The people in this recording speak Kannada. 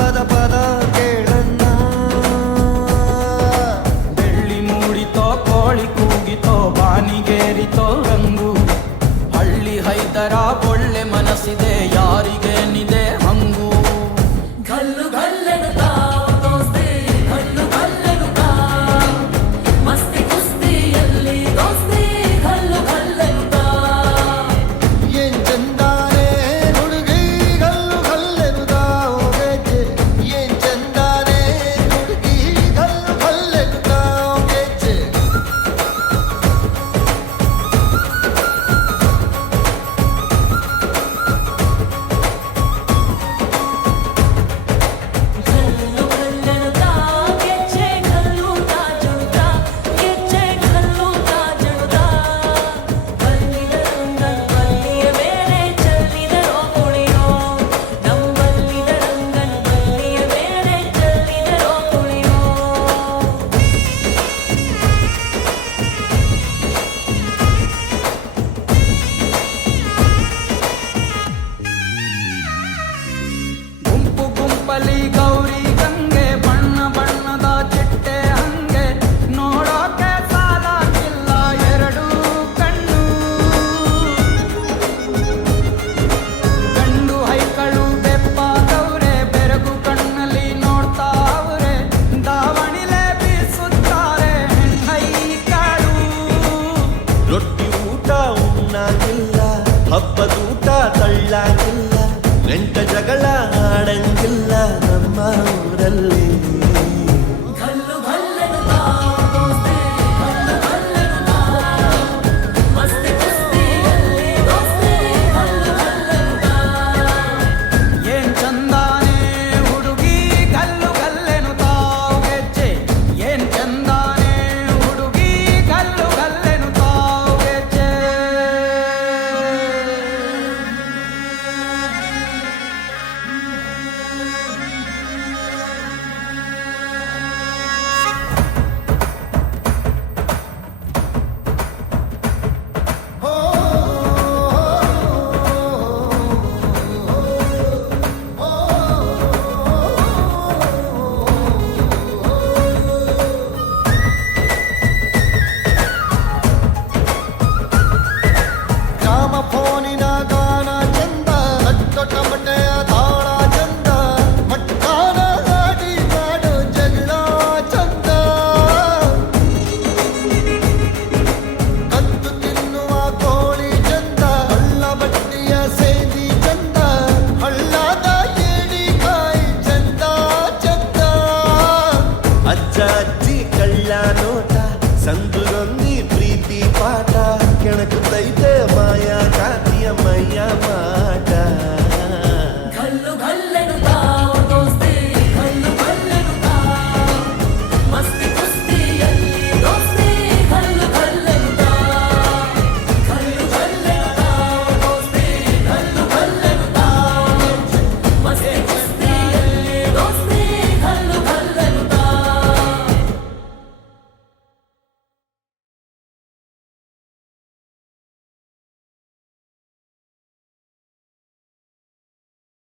ಪದ ಪದ ಕೇಳಣ್ಣ. ಬೆಳ್ಳಿ ಮೂಡಿತೋ ಕೋಳಿ ಕೂಗಿತೋ ಬಾನಿಗೇರಿತೋ ರಂಗು. ಹಳ್ಳಿ ಹೈದರ ಒಳ್ಳೆ ಮನಸ್ಸಿದೆ ಯಾರಿಗೇನಿದೆ ಹಂಗು. ಗಲ್ಲು ಗಲ್ಲೆನುತ್ತಾ ದೋಸ್ತಿ ಗಲ್ಲು ಗಲ್ಲೆನುತ್ತಾ ಮಸ್ತಿ ಕುಸ್ತಿಯಲ್ಲಿ ದೋಸ್ತಿ ಗಲ್ಲು ಗಲ್ಲೆನುತ್ತಾ. ಏನ್ ಚಂದಾನೆ ಹುಡುಗಿ ಗಲ್ಲು ಗಲ್ಲೆನುದಾವ್ ಗೆಜ್ಜೆ. ಏನ್ ಚಂದಾನೆ ಹುಡುಗಿ ಗಲ್ಲು ಗಲ್ಲೆನುದಾವ್ ಗೆಜ್ಜೆ. ಗಲ್ಲು ಗಲ್ಲೆನುತ್ತಾ ಗೆಜ್ಜೆ ಗಲ್ಲುತ್ತಾ ಜುಣುತ್ತಾ ಗೆಜ್ಜೆ ಗಲ್ಲುತ್ತಾ ಜುಣುತ್ತಾ. ಬಲ್ಲಿದ ರಂಗನ್ ಬಲ್ಲಿಯ ಮೇಲೆ ಚೆಲ್ಲಿದರೋ ಕುಣಿಯೋ. ನಂಬಲ್ಲಿದ ರಂಗನ್ ಬಲ್ಲಿಯ ಮೇಲೆ ಚೆಲ್ಲಿದರೋ ಕುಣಿಯೋ. ಗುಂಪು ಗುಂಪಲಿ ಗೌರಿ ಗಂಗೆ ಬಣ್ಣ ಬಣ್ಣದ ಚಿಟ್ಟೆ ಹಂಗೆ. ನೋಡೋಕೆ ಸಾಲಾಗಿಲ್ಲ ಎರಡು ಕಣ್ಣು. ಗಂಡು ಹೈಕಳು ಬೆಪ್ಪಾದವ್ರೆ ಬೆರಗು ಕಣ್ಣಲ್ಲಿ ನೋಡ್ತಾವ್ರೆ. ದಾವಣಿಲೆ ಬೀಸುತ್ತಾರೆ ಹೈಕಳು. ರೊಟ್ಟಿ ಊಟ ಉಣ್ಣಾಗಿಲ್ಲ, ಹಬ್ಬದೂಟ ತಳ್ಳಾಗಿಲ್ಲ, ಗಂಟ ಜಗಳ ಆಡಂಗಿಲ್ಲ ನಮ್ಮ ಊರಲ್ಲಿ. ಗಲ್ಲು ಗಲ್ಲೆನುತ್ತಾ ದೋಸ್ತಿ ಗಲ್ಲು ಗಲ್ಲೆನುತ್ತಾ ಮಸ್ತಿ ಕುಸ್ತಿಯಲ್ಲಿ ದೋಸ್ತಿ ಗಲ್ಲು ಗಲ್ಲೆನುತ್ತಾ. ಏನ್ ಚಂದಾನೆ ಹುಡುಗಿ ಗಲ್ಲು ಗಲ್ಲೆನು ತಾವು ಗೆಜ್ಜೆ. ಏನ್ ಚಂದಾನೆ ಹುಡುಗಿ ಗಲ್ಲು ಗಲ್ಲೆನು ತಾವು ಗೆಜ್ಜೆ. ಗ್ರಾಮ ಫೋನಿನ ಗಾನ ಚಂದ, ಅಚ್ಚ ಟಮಟೆಯ ತಾಳ ಚಂದ, ಮಟ್ಟಾನ ಹಾಡಿ ಮಾಡೋ ಜಗಳ ಚಂದ. ಕದ್ದು ತಿನ್ನುವ ಕೋಳಿ ಚಂದ, ಹಳ್ಳ ಬಟ್ಟಿಯ ಸೇದಿ ಚಂದ, ಹಳ್ಳದ ಏಡಿಕಾಯಿ ಚಂದ ಚಂದ. ಅಜ್ಜ ಅಜ್ಜಿ ಕಳ್ಳ ನೋಟ ಸಂದುಗೊಂದು